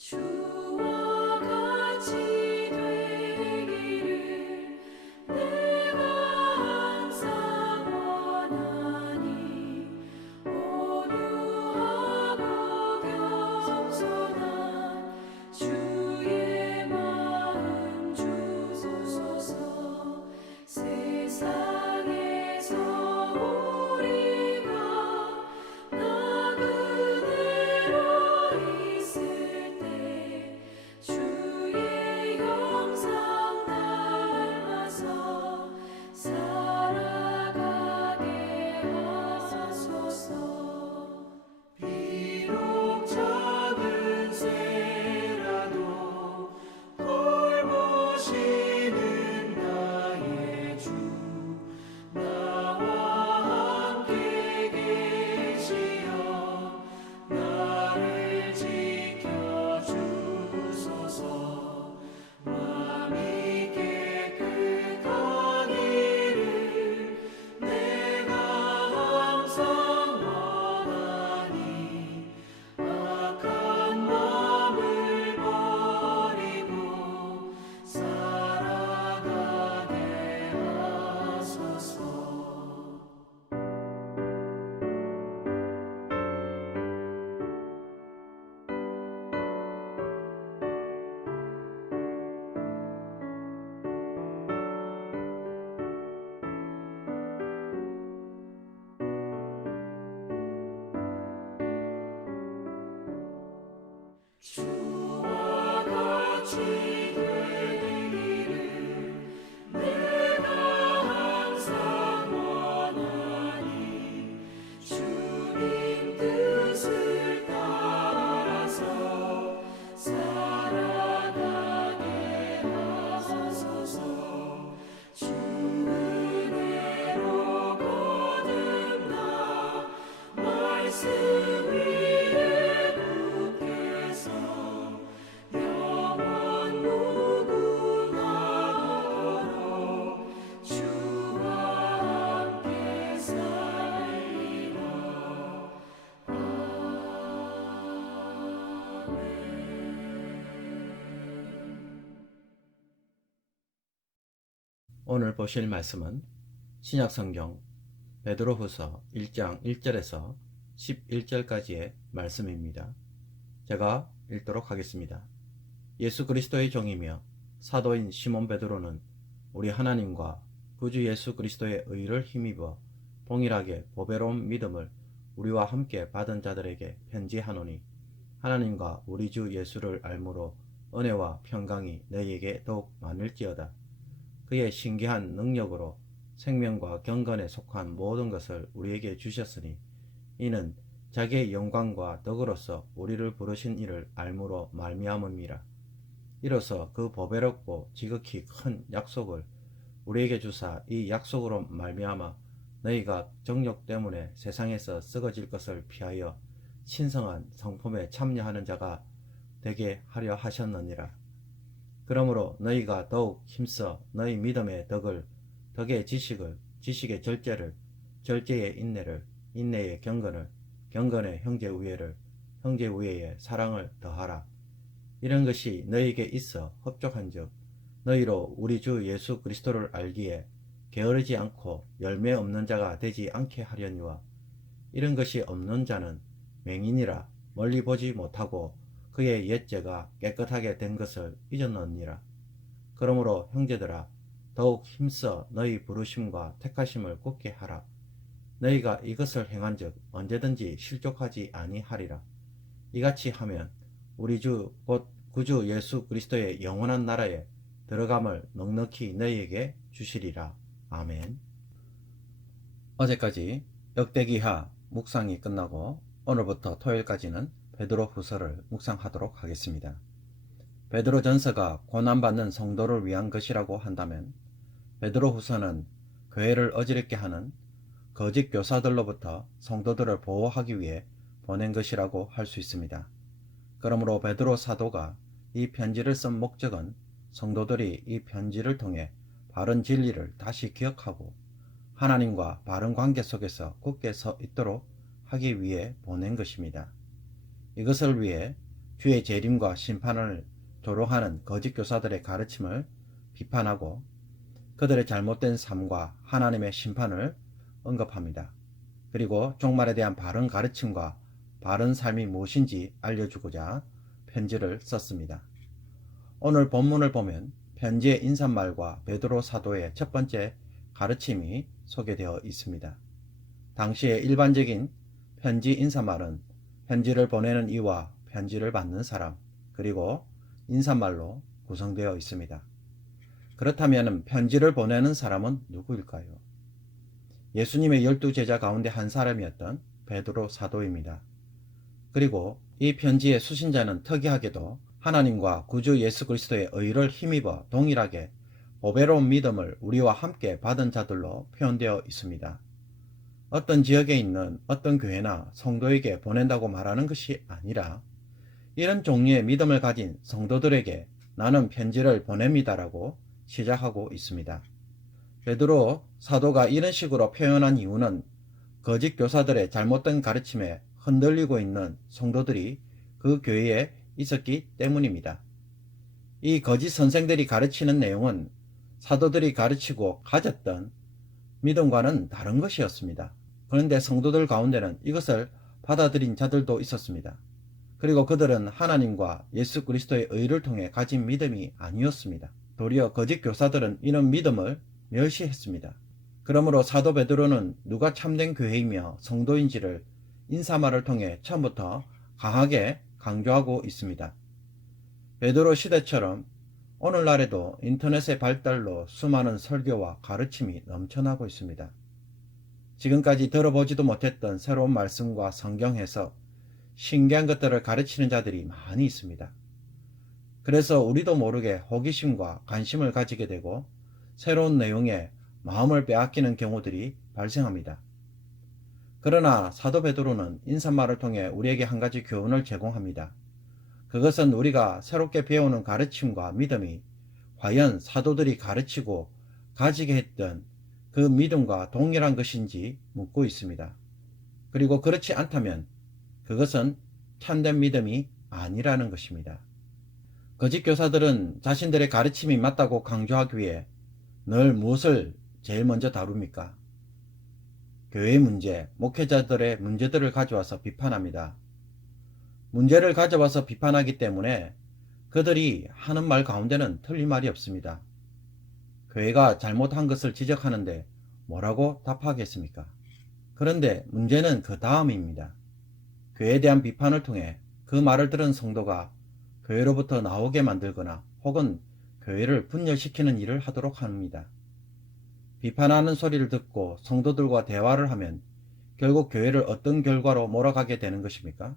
주와 같이 되기를 내가 항상 원하니 온유하고 겸손한 주의 마음 주소서. 세상에서 우리가 나 그대로 있을 때 주의 형상 닮아서 살아가게 하소서. 비록 작은 새라도 돌보시는 나의 주 나와 함께 계시어 나를 지켜주소서. 마음이 깨끗하기를 내가 항상 원하니 악한 마음을 버리고 살아가게 하소서. 주와 같이 되기를 내가 항상 원하니 주님 뜻을 따라서 살아가게 하소서. 주 은혜로 거듭나 말씀 위에 굳게서 영원 무궁하도록 주와 함께 살리라. 오늘 보실 말씀은 신약성경 베드로후서 1장 1절에서 11절까지의 말씀입니다. 제가 읽도록 하겠습니다. 예수 그리스도의 종이며 사도인 시몬 베드로는 우리 하나님과 구주 예수 그리스도의 의를 힘입어 동일하게 보배로운 믿음을 우리와 함께 받은 자들에게 편지하노니 하나님과 우리 주 예수를 알므로 은혜와 평강이 너희에게 더욱 많을지어다. 그의 신기한 능력으로 생명과 경건에 속한 모든 것을 우리에게 주셨으니 이는 자기의 영광과 덕으로서 우리를 부르신 이를 알므로 말미암음이라. 이로써 그 보배롭고 지극히 큰 약속을 우리에게 주사 이 약속으로 말미암아 너희가 정욕 때문에 세상에서 썩어질 것을 피하여 신성한 성품에 참여하는 자가 되게 하려 하셨느니라. 그러므로 너희가 더욱 힘써 너희 믿음의 덕을, 덕의 지식을, 지식의 절제를, 절제의 인내를, 인내의 경건을, 경건의 형제 우애를, 형제 우애의 사랑을 더하라. 이런 것이 너희에게 있어 흡족한즉 너희로 우리 주 예수 그리스도를 알기에 게으르지 않고 열매 없는 자가 되지 않게 하려니와 이런 것이 없는 자는 맹인이라 멀리 보지 못하고 그의 옛죄가 깨끗하게 된 것을 잊었느니라. 그러므로 형제들아 더욱 힘써 너희 부르심과 택하심을 굳게 하라. 너희가 이것을 행한즉 언제든지 실족하지 아니하리라. 이같이 하면 우리 주 곧 구주 예수 그리스도의 영원한 나라에 들어감을 넉넉히 너희에게 주시리라. 아멘. 어제까지 역대기하 묵상이 끝나고 오늘부터 토요일까지는 베드로 후서를 묵상하도록 하겠습니다. 베드로 전서가 고난받는 성도를 위한 것이라고 한다면 베드로 후서는 교회를 어지럽게 하는 거짓 교사들로부터 성도들을 보호하기 위해 보낸 것이라고 할 수 있습니다. 그러므로 베드로 사도가 이 편지를 쓴 목적은 성도들이 이 편지를 통해 바른 진리를 다시 기억하고 하나님과 바른 관계 속에서 굳게 서 있도록 하기 위해 보낸 것입니다. 이것을 위해 주의 재림과 심판을 조롱하는 거짓 교사들의 가르침을 비판하고 그들의 잘못된 삶과 하나님의 심판을 언급합니다. 그리고 종말에 대한 바른 가르침과 바른 삶이 무엇인지 알려주고자 편지를 썼습니다. 오늘 본문을 보면 편지의 인사말과 베드로 사도의 첫 번째 가르침이 소개되어 있습니다. 당시의 일반적인 편지 인사말은 편지를 보내는 이와 편지를 받는 사람, 그리고 인사말로 구성되어 있습니다. 그렇다면 편지를 보내는 사람은 누구일까요? 예수님의 12제자 가운데 한 사람이었던 베드로 사도입니다. 그리고 이 편지의 수신자는 특이하게도 하나님과 구주 예수 그리스도의 의를 힘입어 동일하게 보배로운 믿음을 우리와 함께 받은 자들로 표현되어 있습니다. 어떤 지역에 있는 어떤 교회나 성도에게 보낸다고 말하는 것이 아니라 이런 종류의 믿음을 가진 성도들에게 나는 편지를 보냅니다라고 시작하고 있습니다. 베드로 사도가 이런 식으로 표현한 이유는 거짓 교사들의 잘못된 가르침에 흔들리고 있는 성도들이 그 교회에 있었기 때문입니다. 이 거짓 선생들이 가르치는 내용은 사도들이 가르치고 가졌던 믿음과는 다른 것이었습니다. 그런데 성도들 가운데는 이것을 받아들인 자들도 있었습니다. 그리고 그들은 하나님과 예수 그리스도의 의를 통해 가진 믿음이 아니었습니다. 도리어 거짓 교사들은 이런 믿음을 멸시했습니다. 그러므로 사도 베드로는 누가 참된 교회이며 성도인지를 인사말을 통해 처음부터 강하게 강조하고 있습니다. 베드로 시대처럼 오늘날에도 인터넷의 발달로 수많은 설교와 가르침이 넘쳐나고 있습니다. 지금까지 들어보지도 못했던 새로운 말씀과 성경 해석, 신기한 것들을 가르치는 자들이 많이 있습니다. 그래서 우리도 모르게 호기심과 관심을 가지게 되고 새로운 내용에 마음을 빼앗기는 경우들이 발생합니다. 그러나 사도 베드로는 인사말을 통해 우리에게 한 가지 교훈을 제공합니다. 그것은 우리가 새롭게 배우는 가르침과 믿음이 과연 사도들이 가르치고 가지게 했던 그 믿음과 동일한 것인지 묻고 있습니다. 그리고 그렇지 않다면 그것은 참된 믿음이 아니라는 것입니다. 거짓 교사들은 자신들의 가르침이 맞다고 강조하기 위해 늘 무엇을 제일 먼저 다룹니까? 교회의 문제, 목회자들의 문제들을 가져와서 비판합니다. 문제를 가져와서 비판하기 때문에 그들이 하는 말 가운데는 틀린 말이 없습니다. 교회가 잘못한 것을 지적하는데 뭐라고 답하겠습니까? 그런데 문제는 그 다음입니다. 교회에 대한 비판을 통해 그 말을 들은 성도가 교회로부터 나오게 만들거나 혹은 교회를 분열시키는 일을 하도록 합니다. 비판하는 소리를 듣고 성도들과 대화를 하면 결국 교회를 어떤 결과로 몰아가게 되는 것입니까?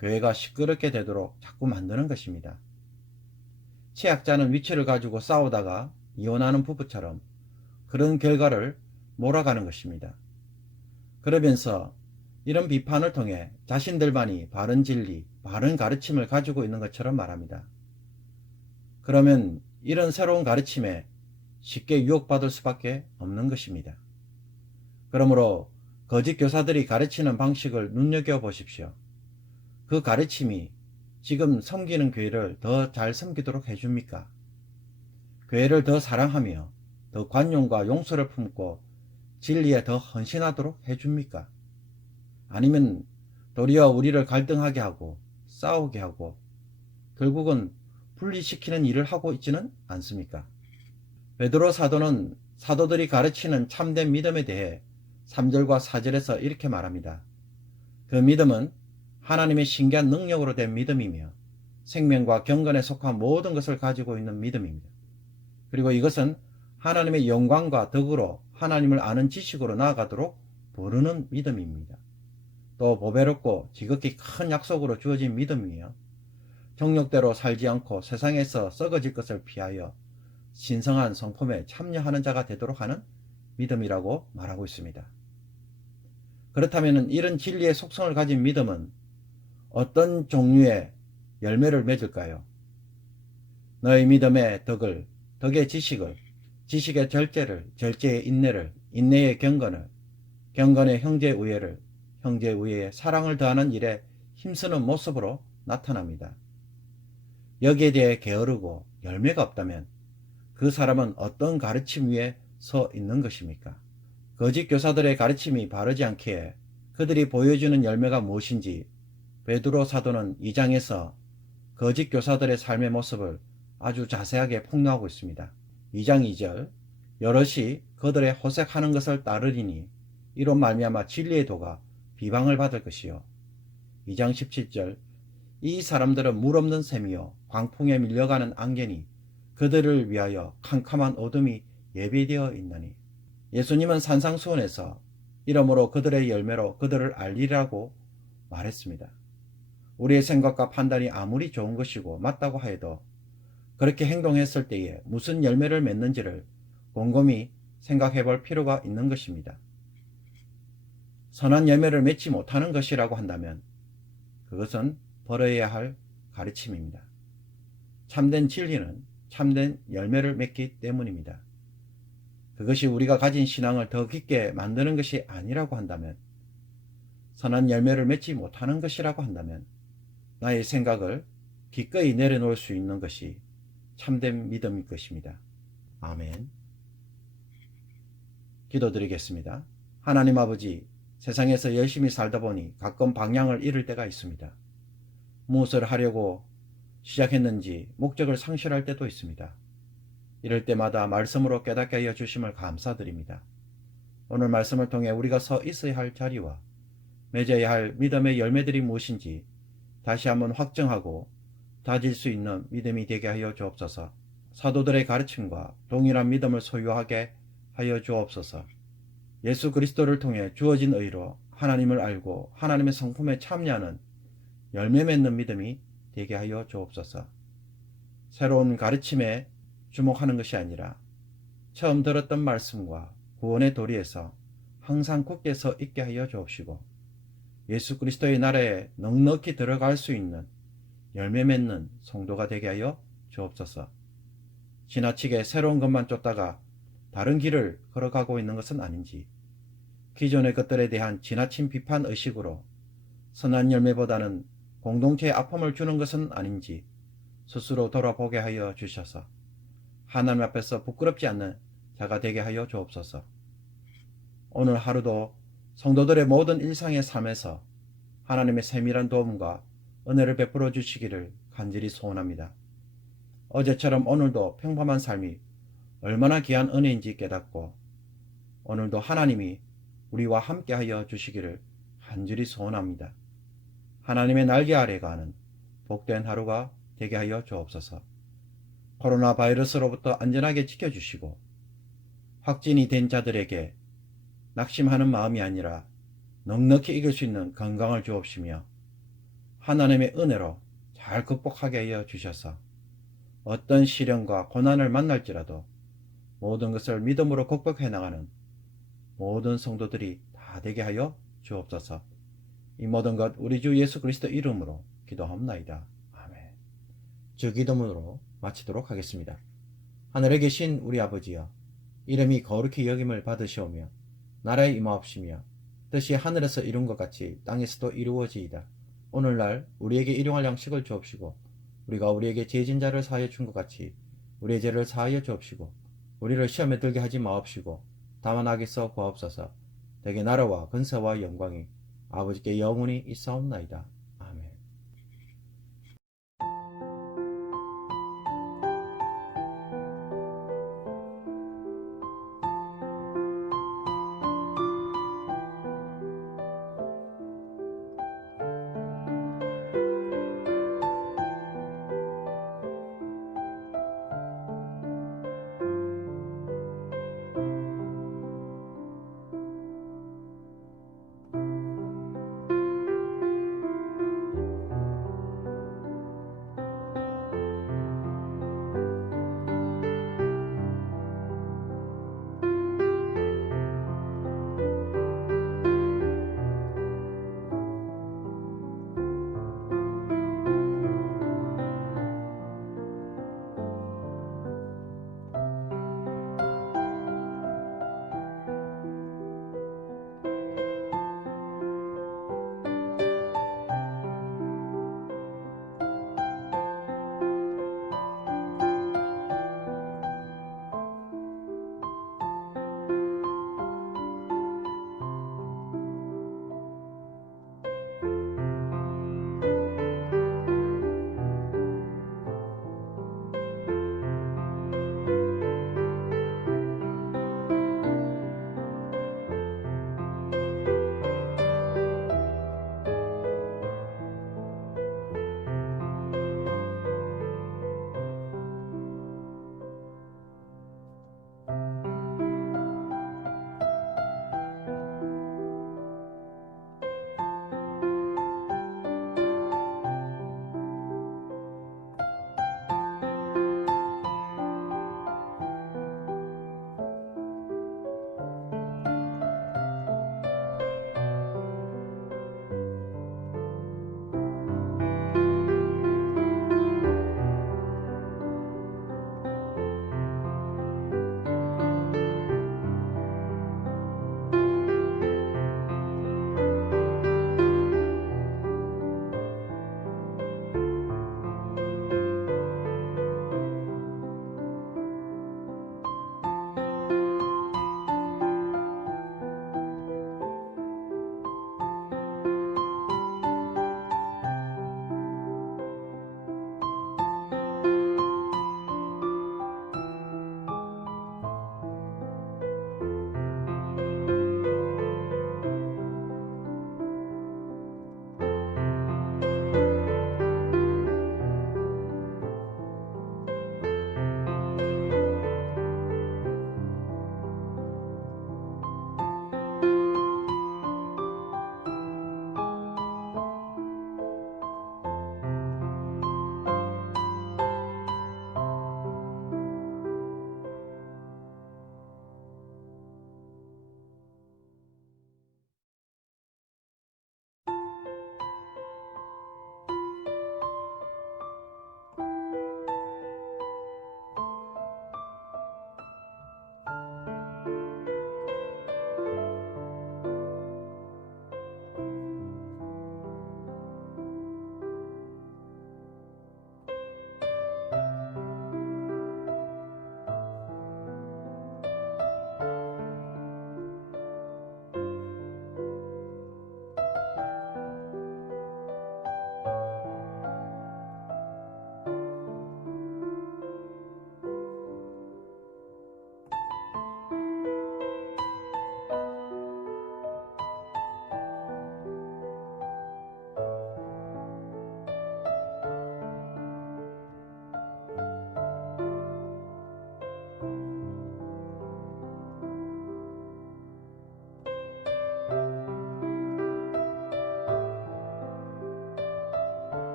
교회가 시끄럽게 되도록 자꾸 만드는 것입니다. 최약자는 위치를 가지고 싸우다가 이혼하는 부부처럼 그런 결과를 몰아가는 것입니다. 그러면서 이런 비판을 통해 자신들만이 바른 진리, 바른 가르침을 가지고 있는 것처럼 말합니다. 그러면 이런 새로운 가르침에 쉽게 유혹받을 수밖에 없는 것입니다. 그러므로 거짓 교사들이 가르치는 방식을 눈여겨보십시오. 그 가르침이 지금 섬기는 교회를 더 잘 섬기도록 해줍니까? 교회를 더 사랑하며 더 관용과 용서를 품고 진리에 더 헌신하도록 해줍니까? 아니면 도리어 우리를 갈등하게 하고 싸우게 하고 결국은 분리시키는 일을 하고 있지는 않습니까? 베드로 사도는 사도들이 가르치는 참된 믿음에 대해 3절과 4절에서 이렇게 말합니다. 그 믿음은 하나님의 신기한 능력으로 된 믿음이며 생명과 경건에 속한 모든 것을 가지고 있는 믿음입니다. 그리고 이것은 하나님의 영광과 덕으로 하나님을 아는 지식으로 나아가도록 부르는 믿음입니다. 또 보배롭고 지극히 큰 약속으로 주어진 믿음이며 정욕대로 살지 않고 세상에서 썩어질 것을 피하여 신성한 성품에 참여하는 자가 되도록 하는 믿음이라고 말하고 있습니다. 그렇다면 이런 진리의 속성을 가진 믿음은 어떤 종류의 열매를 맺을까요? 너의 믿음의 덕을, 덕의 지식을, 지식의 절제를, 절제의 인내를, 인내의 경건을, 경건의 형제의 우애를, 형제의 우애에 사랑을 더하는 일에 힘쓰는 모습으로 나타납니다. 여기에 대해 게으르고 열매가 없다면 그 사람은 어떤 가르침 위에 서 있는 것입니까? 거짓 교사들의 가르침이 바르지 않기에 그들이 보여주는 열매가 무엇인지 베드로 사도는 2장에서 거짓 교사들의 삶의 모습을 아주 자세하게 폭로하고 있습니다. 2장 2절 여럿이 그들의 호색하는 것을 따르리니 이로 말미암아 진리의 도가 비방을 받을 것이요. 2장 17절 이 사람들은 물 없는 샘이요 광풍에 밀려가는 안개니 그들을 위하여 캄캄한 어둠이 예비되어 있나니. 예수님은 산상수훈에서 이러므로 그들의 열매로 그들을 알리라고 말했습니다. 우리의 생각과 판단이 아무리 좋은 것이고 맞다고 하여도 그렇게 행동했을 때에 무슨 열매를 맺는지를 곰곰이 생각해 볼 필요가 있는 것입니다. 선한 열매를 맺지 못하는 것이라고 한다면 그것은 버려야 할 가르침입니다. 참된 진리는 참된 열매를 맺기 때문입니다. 그것이 우리가 가진 신앙을 더 깊게 만드는 것이 아니라고 한다면, 선한 열매를 맺지 못하는 것이라고 한다면 나의 생각을 기꺼이 내려놓을 수 있는 것이 참된 믿음일 것입니다. 아멘. 기도드리겠습니다. 하나님 아버지, 세상에서 열심히 살다 보니 가끔 방향을 잃을 때가 있습니다. 무엇을 하려고 시작했는지 목적을 상실할 때도 있습니다. 이럴 때마다 말씀으로 깨닫게 하여 주심을 감사드립니다. 오늘 말씀을 통해 우리가 서 있어야 할 자리와 맺어야 할 믿음의 열매들이 무엇인지 다시 한번 확정하고 다질 수 있는 믿음이 되게 하여 주옵소서. 사도들의 가르침과 동일한 믿음을 소유하게 하여 주옵소서. 예수 그리스도를 통해 주어진 의로 하나님을 알고 하나님의 성품에 참여하는 열매 맺는 믿음이 되게 하여 주옵소서. 새로운 가르침에 주목하는 것이 아니라 처음 들었던 말씀과 구원의 도리에서 항상 굳게 서 있게 하여 주옵시고 예수 그리스도의 나라에 넉넉히 들어갈 수 있는 열매 맺는 성도가 되게 하여 주옵소서. 지나치게 새로운 것만 쫓다가 다른 길을 걸어가고 있는 것은 아닌지, 기존의 것들에 대한 지나친 비판 의식으로 선한 열매보다는 공동체에 아픔을 주는 것은 아닌지 스스로 돌아보게 하여 주셔서 하나님 앞에서 부끄럽지 않는 자가 되게 하여 주옵소서. 오늘 하루도 성도들의 모든 일상의 삶에서 하나님의 세밀한 도움과 은혜를 베풀어 주시기를 간절히 소원합니다. 어제처럼 오늘도 평범한 삶이 얼마나 귀한 은혜인지 깨닫고 오늘도 하나님이 우리와 함께 하여 주시기를 간절히 소원합니다. 하나님의 날개 아래 가는 복된 하루가 되게 하여 주옵소서. 코로나 바이러스로부터 안전하게 지켜주시고 확진이 된 자들에게 낙심하는 마음이 아니라 넉넉히 이길 수 있는 건강을 주옵시며 하나님의 은혜로 잘 극복하게 하여 주셔서 어떤 시련과 고난을 만날지라도 모든 것을 믿음으로 극복해 나가는 모든 성도들이 다 되게 하여 주옵소서. 이 모든 것 우리 주 예수 그리스도 이름으로 기도합나이다. 아멘. 주 기도문으로 마치도록 하겠습니다. 하늘에 계신 우리 아버지여, 이름이 거룩히 여김을 받으시오며 나라에 임하옵시며 뜻이 하늘에서 이룬 것 같이 땅에서도 이루어지이다. 오늘날 우리에게 일용할 양식을 주옵시고 우리가 우리에게 죄진 자를 사하여 준 것 같이 우리의 죄를 사하여 주옵시고 우리를 시험에 들게 하지 마옵시고 다만 악에서 구하옵소서. 대개 나라와 근세와 영광이 아버지께 영원히 있사옵나이다.